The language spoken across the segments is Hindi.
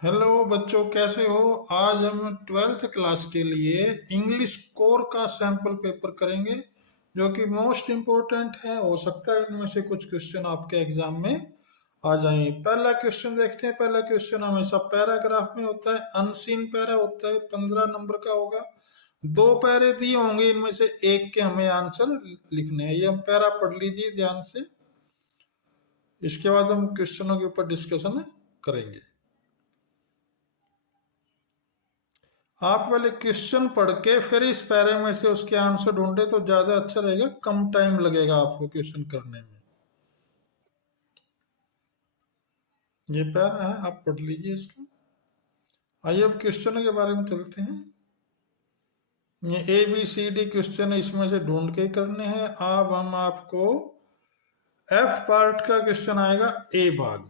हेलो बच्चों, कैसे हो? आज हम ट्वेल्थ क्लास के लिए इंग्लिश कोर का सैंपल पेपर करेंगे, जो कि मोस्ट इम्पोर्टेंट है। हो सकता है इनमें से कुछ क्वेश्चन आपके एग्जाम में आ जाएं। पहला क्वेश्चन देखते हैं। पहला क्वेश्चन हमेशा पैराग्राफ में होता है, अनसीन पैरा होता है, 15 नंबर का होगा। दो पैरे दिए होंगे, इनमें से एक के हमें आंसर लिखने हैं। ये हम पैरा पढ़ लीजिए ध्यान से, इसके बाद हम क्वेश्चनों के ऊपर डिस्कशन करेंगे। आप पहले क्वेश्चन पढ़ के फिर इस पैरे में से उसके आंसर ढूंढे तो ज्यादा अच्छा रहेगा, कम टाइम लगेगा आपको क्वेश्चन करने में। ये पैरा है, आप पढ़ लीजिए इसको। आइए अब क्वेश्चन के बारे में चलते हैं। ये A B C D question इसमें से ढूंढ के करने हैं। अब हम आपको एफ पार्ट का क्वेश्चन आएगा, ए भाग,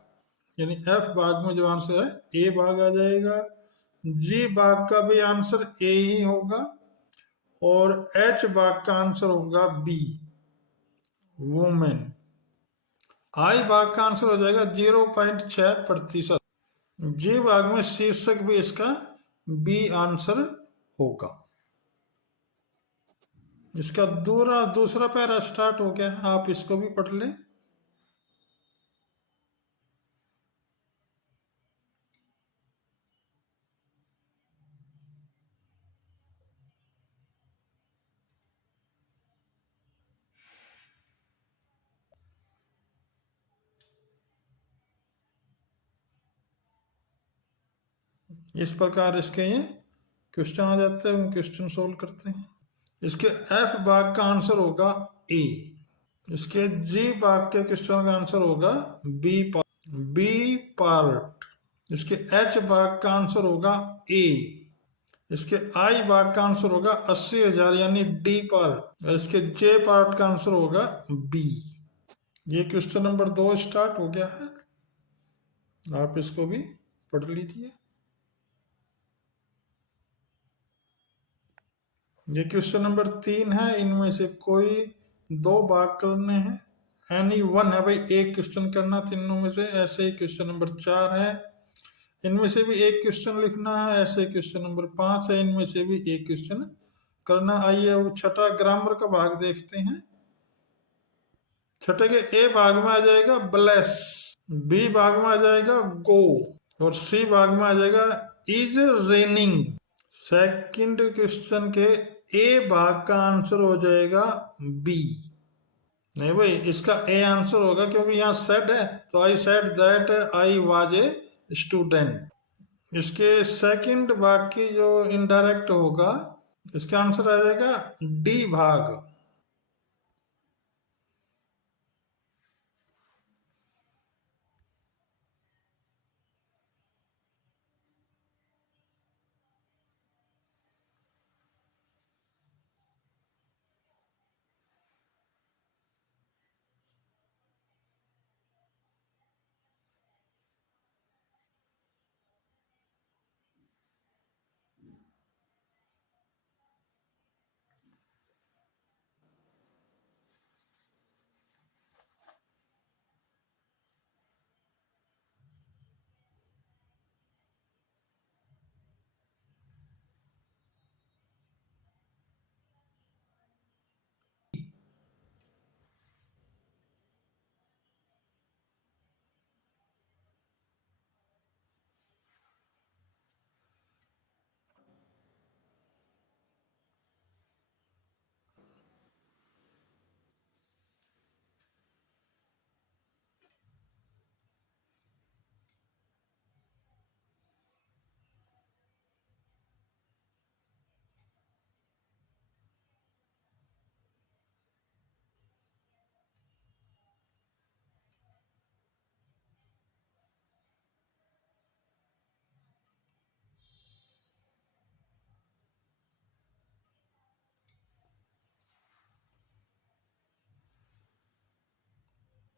यानी एफ भाग में जो आंसर है ए भाग आ जाएगा। जी भाग का भी आंसर ए ही होगा, और एच भाग का आंसर होगा बी, वुमेन। आई भाग का आंसर हो जाएगा 0.6%। जी भाग में शीर्षक भी इसका बी आंसर होगा। इसका दूसरा पैरा स्टार्ट हो गया है, आप इसको भी पढ़ लें। इस प्रकार इसके ये क्वेश्चन आ जाते हैं, हम क्वेश्चन सोल्व करते हैं। इसके एफ भाग का आंसर होगा ए। इसके जी भाग के क्वेश्चन का आंसर होगा बी पार्ट। इसके एच भाग का आंसर होगा ए। इसके आई भाग का आंसर होगा 80,000, यानी डी पार्ट। और इसके जे पार्ट का आंसर होगा बी। ये क्वेश्चन नंबर 2 स्टार्ट हो गया है, आप इसको भी पढ़ लीजिए। ये क्वेश्चन नंबर 3 है, इनमें से कोई दो भाग करने हैं। एनी वन है भाई, एक क्वेश्चन करना तीनों में से। ऐसे ही क्वेश्चन नंबर 4 है, इनमें से भी एक क्वेश्चन लिखना है। ऐसे क्वेश्चन नंबर 5 है, इनमें से भी एक क्वेश्चन करना। आइए अब छठा ग्रामर का भाग देखते हैं। छठे के ए भाग में आ जाएगा ब्लेस, बी भाग में आ जाएगा गो, और सी भाग में आ जाएगा इज रेनिंग। सेकंड क्वेश्चन के ए भाग का आंसर हो जाएगा बी। नहीं भाई, इसका ए आंसर होगा, क्योंकि यहाँ सेड है, तो I said that I was a student. इसके सेकंड भाग की जो इनडायरेक्ट होगा, इसका आंसर आ जाएगा डी भाग।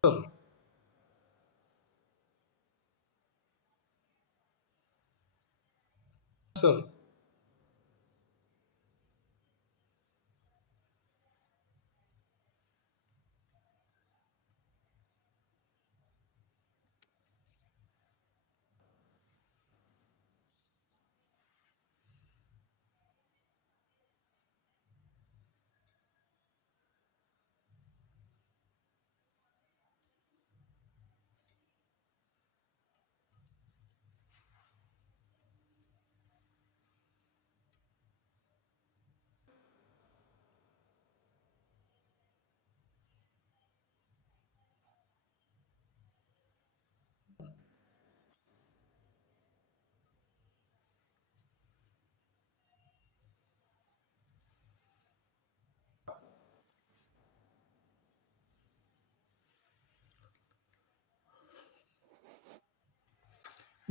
सर, सर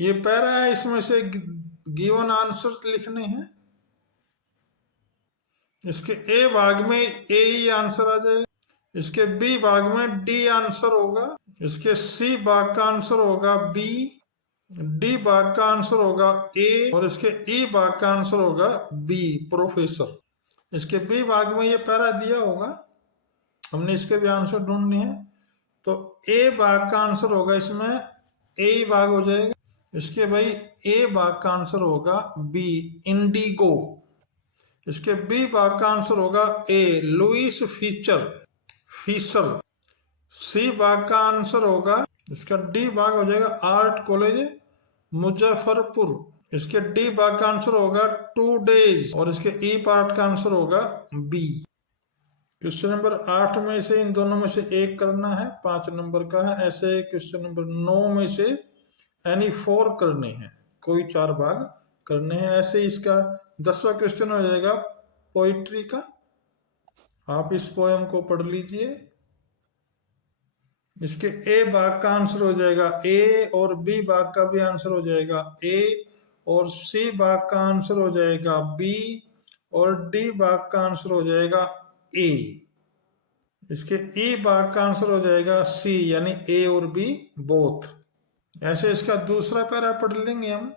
ये पैरा है, इसमें से गिवन आंसर लिखने हैं। इसके ए भाग में ए ही आंसर आ जाएगा, इसके बी भाग में डी आंसर होगा, इसके सी भाग का आंसर होगा बी, डी भाग का आंसर होगा ए, और इसके ई भाग का आंसर होगा बी, प्रोफेसर। इसके बी भाग में ये पैरा दिया होगा, हमने इसके भी आंसर ढूंढने हैं। तो ए भाग का आंसर होगा इसमें ए ही भाग हो जाएगा, इसके भाई ए भाग का आंसर होगा बी, इंडिगो। इसके बी भाग का आंसर होगा ए, लुइस फीचर, फीसर। सी भाग का आंसर होगा, इसका डी भाग हो जाएगा आर्ट कॉलेज मुजफ्फरपुर। इसके डी भाग का आंसर होगा 2 days, और इसके ई पार्ट का आंसर होगा बी। क्वेश्चन नंबर 8 में से इन दोनों में से एक करना है, 5 नंबर का है। ऐसे क्वेश्चन नंबर 9 में से एनी 4 करने हैं, कोई 4 भाग करने हैं। ऐसे इसका 10वां क्वेश्चन हो जाएगा पोइट्री का। आप इस पोएम को पढ़ लीजिए। इसके ए भाग का आंसर हो जाएगा ए, और बी भाग का भी आंसर हो जाएगा ए, और सी भाग का आंसर हो जाएगा बी, और डी भाग का आंसर हो जाएगा ए। इसके ई भाग का आंसर हो जाएगा सी, यानी ए और बी बोथ। ऐसे इसका दूसरा पैरा पढ़ लेंगे हम।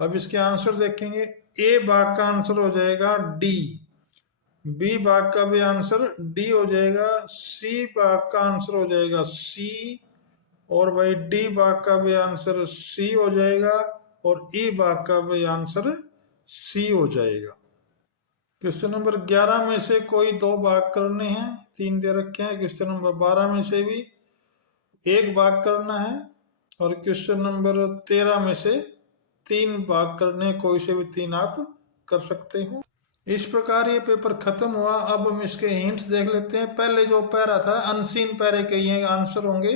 अब इसके आंसर देखेंगे। ए भाग का आंसर हो जाएगा डी, बी भाग का भी आंसर डी हो जाएगा, सी भाग का आंसर हो जाएगा सी, और भाई डी भाग का भी आंसर सी हो जाएगा, और ई भाग का भी आंसर सी हो जाएगा। क्वेश्चन नंबर 11 में से कोई 2 भाग करने हैं, 3 दे रखे हैं। क्वेश्चन नंबर 12 में से भी 1 भाग करना है, और क्वेश्चन नंबर 13 में से 3 भाग करने हैं, कोई से भी 3 आप कर सकते हो। इस प्रकार ये पेपर खत्म हुआ। अब हम इसके हिंट्स देख लेते हैं। पहले जो पैरा था, अनसीन पैरे के ये आंसर होंगे।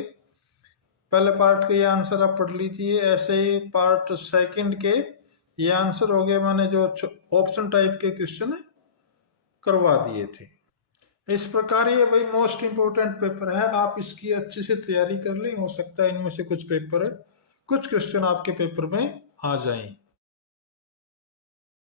पहले पार्ट के ये आंसर आप पढ़ लीजिए। ऐसे ही पार्ट सेकंड के ये आंसर हो गए, मैंने जो ऑप्शन टाइप के क्वेश्चन करवा दिए थे। इस प्रकार ये भाई मोस्ट इंपोर्टेंट पेपर है, आप इसकी अच्छे से तैयारी कर लें। हो सकता है इनमें से कुछ क्वेश्चन आपके पेपर में आ जाएं।